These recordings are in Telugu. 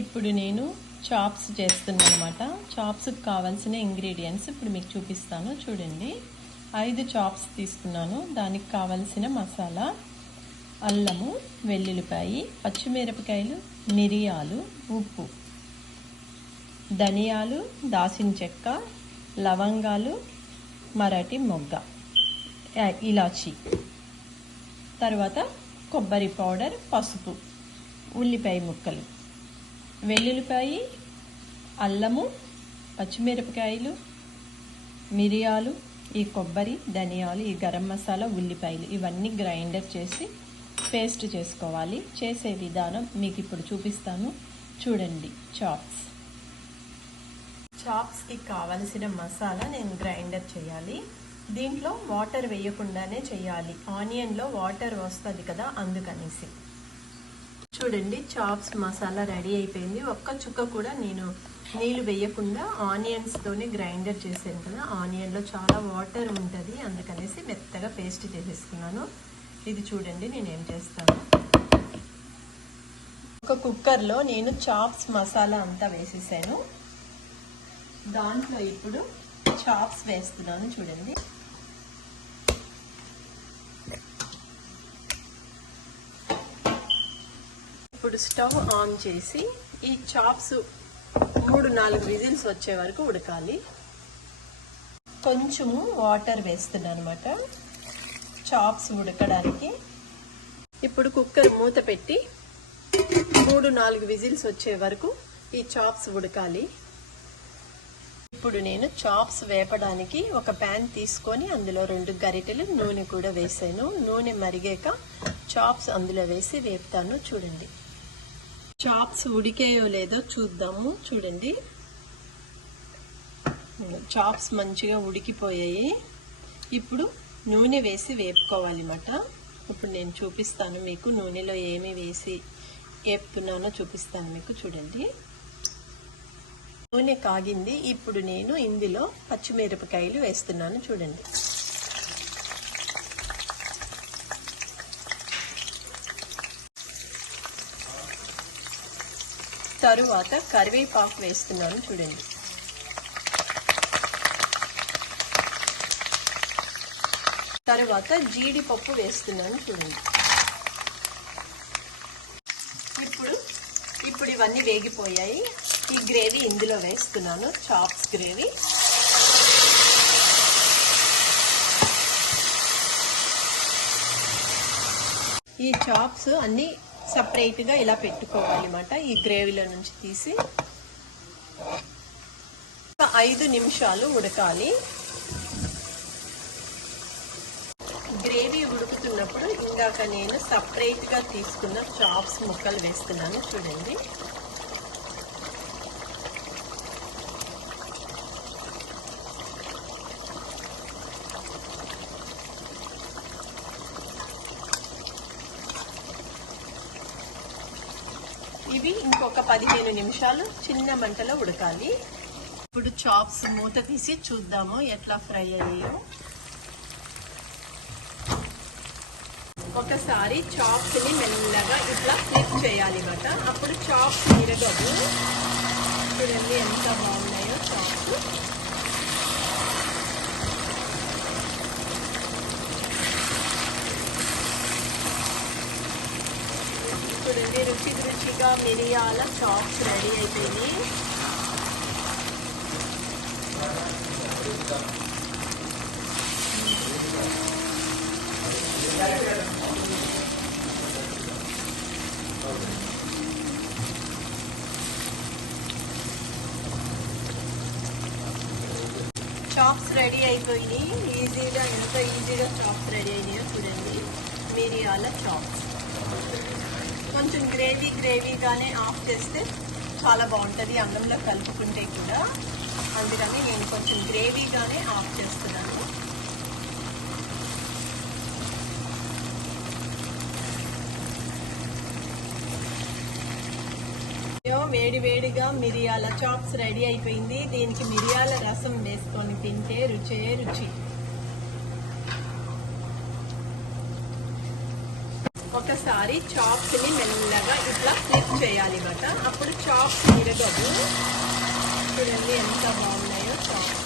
ఇప్పుడు నేను చాప్స్ చేస్తున్నాను అనమాట. చాప్స్కి కావాల్సిన ఇంగ్రీడియంట్స్ ఇప్పుడు మీకు చూపిస్తాను చూడండి. 5 చాప్స్ తీసుకున్నాను. దానికి కావాల్సిన మసాలా అల్లము, వెల్లుల్లిపాయి, పచ్చిమిరపకాయలు, మిరియాలు, ఉప్పు, ధనియాలు, దాల్చిన చెక్క, లవంగాలు, మరాఠీ మొగ్గ, ఇలాచి, తర్వాత కొబ్బరి పౌడర్, పసుపు, ఉల్లిపాయ ముక్కలు, వెల్లుల్లిపాయి, అల్లము, పచ్చిమిరపకాయలు, మిరియాలు, ఈ కొబ్బరి, ధనియాలు, ఈ గరం మసాలా, ఉల్లిపాయలు ఇవన్నీ గ్రైండర్ చేసి పేస్ట్ చేసుకోవాలి. చేసే విధానం మీకు ఇప్పుడు చూపిస్తాను చూడండి. చాప్స్కి కావలసిన మసాలా నేను గ్రైండర్ చేయాలి. దీంట్లో వాటర్ వేయకుండానే చేయాలి. ఆనియన్లో వాటర్ వస్తుంది కదా, అందుకనేసి. చూడండి, చాప్స్ మసాలా రెడీ అయిపోయింది. ఒక్క చుక్క కూడా నేను నీళ్ళు వేయకుండా ఆనియన్స్తోనే గ్రైండర్ చేసాను కదా. ఆనియన్లో చాలా వాటర్ ఉంటుంది, అందుకనేసి మెత్తగా పేస్ట్ చేసేసుకున్నాను. ఇది చూడండి నేను ఏం చేస్తాను. ఒక కుక్కర్లో నేను చాప్స్ మసాలా అంతా వేసేసాను. దాంట్లో ఇప్పుడు చాప్స్ వేస్తున్నాను చూడండి. ఇప్పుడు స్టవ్ ఆన్ చేసి ఈ చాప్స్ 3-4 విజిల్స్ వచ్చే వరకు ఉడకాలి. కొంచెము వాటర్ వేస్తున్నాను అనమాట చాప్స్ ఉడకడానికి. ఇప్పుడు కుక్కర్ మూత పెట్టి 3-4 విజిల్స్ వచ్చే వరకు ఈ చాప్స్ ఉడకాలి. ఇప్పుడు నేను చాప్స్ వేపడానికి ఒక ప్యాన్ తీసుకొని అందులో 2 గరిటెలు నూనె కూడా వేసాను. నూనె మరిగాక చాప్స్ అందులో వేసి వేపుతాను చూడండి. చాప్స్ ఉడికాయో లేదో చూద్దాము చూడండి. చాప్స్ మంచిగా ఉడికిపోయాయి. ఇప్పుడు నూనె వేసి వేపుకోవాలి అన్నమాట. ఇప్పుడు నేను చూపిస్తాను మీకు, నూనెలో ఏమి వేసి వేపుతున్నానో చూపిస్తాను మీకు చూడండి. నూనె కాగింది. ఇప్పుడు నేను ఇందులో పచ్చిమిరపకాయలు వేస్తున్నాను చూడండి. తరువాత కరివేపాకు వేస్తున్నాను చూడండి. తరువాత జీడిపప్పు వేస్తున్నాను చూడండి. ఇప్పుడు ఇవన్నీ వేగిపోయాయి. ఈ గ్రేవీ ఇందులో వేస్తున్నాను, చాప్స్ గ్రేవీ. ఈ చాప్స్ అన్నీ సపరేట్గా ఇలా పెట్టుకోవాలన్నమాట. ఈ గ్రేవీలో నుంచి తీసి 5 నిమిషాలు ఉడకాలి. గ్రేవీ ఉడుకుతున్నప్పుడు ఇందాక నేను సపరేట్గా తీసుకున్న చాప్స్ ముక్కలు వేస్తున్నాను చూడండి. ఇవి ఇంకొక 15 నిమిషాలు చిన్న మంటలో ఉడకాలి. ఇప్పుడు చాప్స్ మూత తీసి చూద్దాము ఎట్లా ఫ్రై అయ్యాయో. ఒకసారి చాప్స్ ని మెల్లగా ఇట్లా ఫ్లిప్ చేయాలి అన్నమాట. అప్పుడు చాప్స్ విరగదు. చూడండి ఎంత బాగున్నాయో చాప్స్. చూడండి, రుచిగా మిరియాల చాప్స్ రెడీ అయిపోయింది. చాప్స్ రెడీ అయిపోయి ఈజీగా, ఎంత ఈజీగా చాప్స్ రెడీ అయినాయో చూడండి. మిరియాల చాప్స్ కొంచెం గ్రేవీగానే ఆఫ్ చేస్తే చాలా బాగుంటుంది అన్నంలో కలుపుకుంటే కూడా. అందుకని నేను కొంచెం గ్రేవీగానే ఆఫ్ చేస్తున్నాను. వేడిగా మిరియాల చాప్స్ రెడీ అయిపోయింది. దీనికి మిరియాల రసం వేసుకొని తింటే రుచే రుచి. ఒకసారి ఒకసారి చాప్స్ ని మెల్లగా ఇట్లా ఫ్లిప్ చేయాలి అన్నమాట. అప్పుడు చాప్స్ విరగదు. చూడండి ఎంత బాగున్నాయో చాప్స్.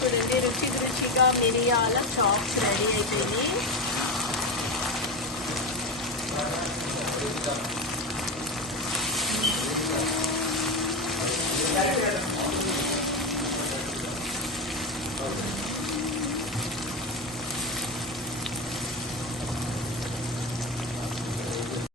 చూడండి రుచిగా మిరియాల చాప్స్ రెడీ అయిపోయింది.